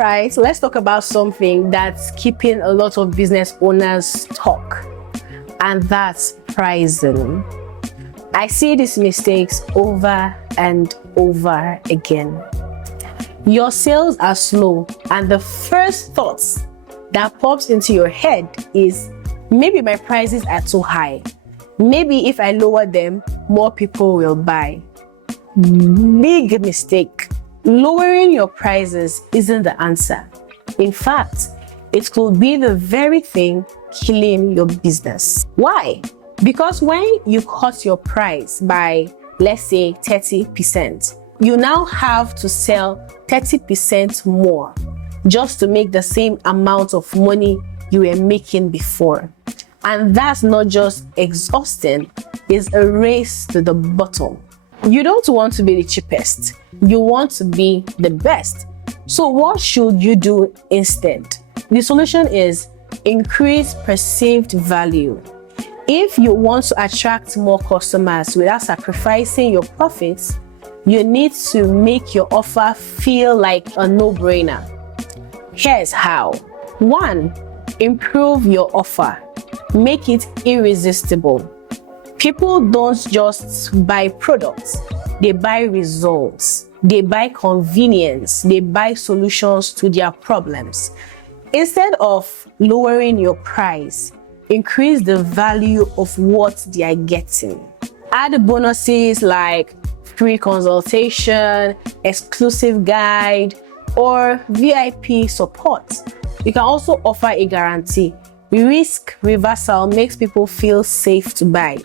right, let's talk about something that's keeping a lot of business owners stuck, and that's pricing. I see these mistakes over and over again. Your sales are slow, and the first thoughts that pops into your head is, maybe my prices are too high. Maybe if I lower them, more people will buy. Big mistake. Lowering your prices isn't the answer. In fact, it could be the very thing killing your business. Why? Because when you cut your price by, let's say, 30%, you now have to sell 30% more just to make the same amount of money you were making before. And that's not just exhausting, it's a race to the bottom. You don't want to be the cheapest, you want to be the best. So what should you do instead? The solution is increase perceived value. If you want to attract more customers without sacrificing your profits, you need to make your offer feel like a no-brainer. Here's how. 1. Improve your offer. Make it irresistible. People don't just buy products, they buy results, they buy convenience, they buy solutions to their problems. Instead of lowering your price, increase the value of what they are getting. Add bonuses like free consultation, exclusive guide, or VIP support. You can also offer a guarantee. Risk reversal makes people feel safe to buy.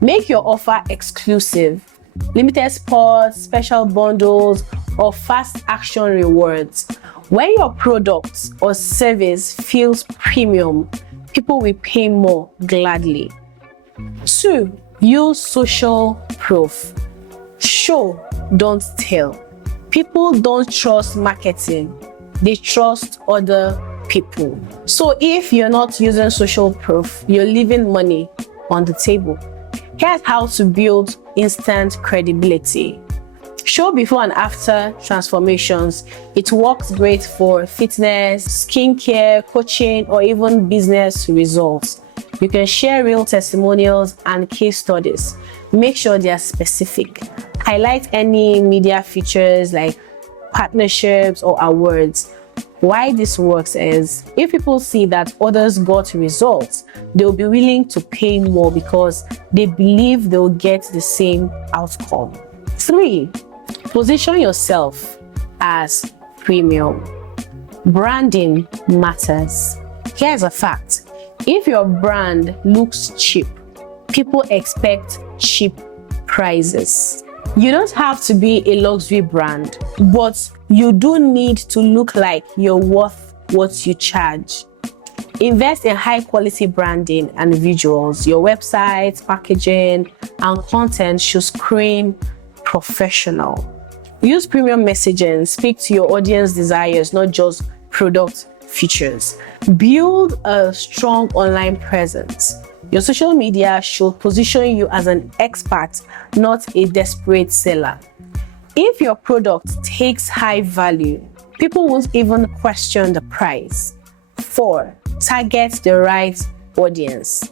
Make your offer exclusive. Limited spots, special bundles, or fast action rewards. When your product or service feels premium, people will pay more gladly. 2. Use social proof. Show, don't tell. People don't trust marketing, they trust other people. So if you're not using social proof, you're leaving money on the table. Here's how to build instant credibility. Show before and after transformations. It works great for fitness, skincare, coaching, or even business results. You can share real testimonials and case studies. Make sure they are specific. Highlight any media features like partnerships or awards. Why this works is, if people see that others got results, they'll be willing to pay more because they believe they'll get the same outcome. 3. Position yourself as premium. Branding matters. Here's a fact. If your brand looks cheap, people expect cheap prices. You don't have to be a luxury brand, but you do need to look like you're worth what you charge. Invest in high quality branding and visuals. Your website, packaging, and content should scream professional. Use premium messaging. Speak to your audience desires, not just product features. Build a strong online presence. Your social media should position you as an expert, not a desperate seller. If your product takes high value, people won't even question the price. 4. Target the right audience.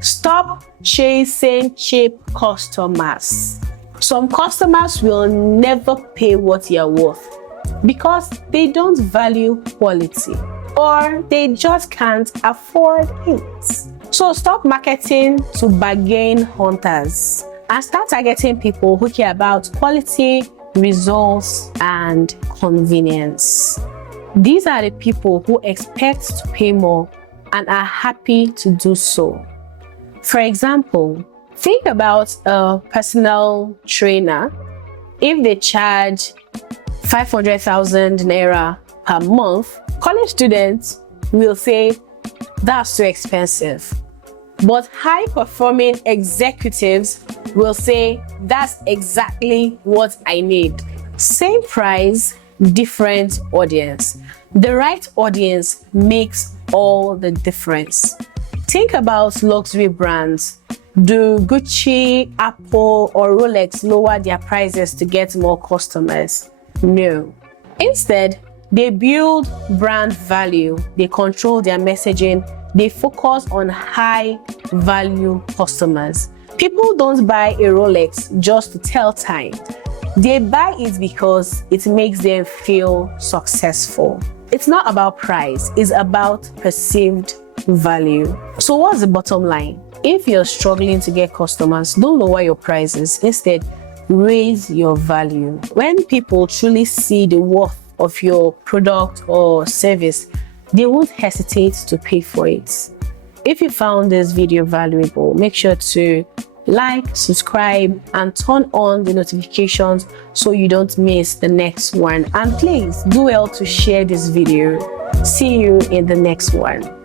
Stop chasing cheap customers. Some customers will never pay what you're worth because they don't value quality or they just can't afford it. So stop marketing to bargain hunters and start targeting people who care about quality, results, and convenience. These are the people who expect to pay more and are happy to do so. For example, think about a personal trainer. If they charge 500,000 naira per month, college students will say that's too expensive. But high-performing executives will say that's exactly what I need. Same price, different audience. The right audience makes all the difference. Think about luxury brands. Do Gucci, Apple, or Rolex lower their prices to get more customers? No. Instead, They build brand value, they control their messaging, they focus on high value customers. People don't buy a Rolex just to tell time. They buy it because it makes them feel successful. It's not about price, it's about perceived value. So what's the bottom line? If you're struggling to get customers, don't lower your prices. Instead, raise your value. When people truly see the worth of your product or service, they won't hesitate to pay for it. If you found this video valuable, make sure to like, subscribe, and turn on the notifications so you don't miss the next one. And please do well to share this video. See you in the next one.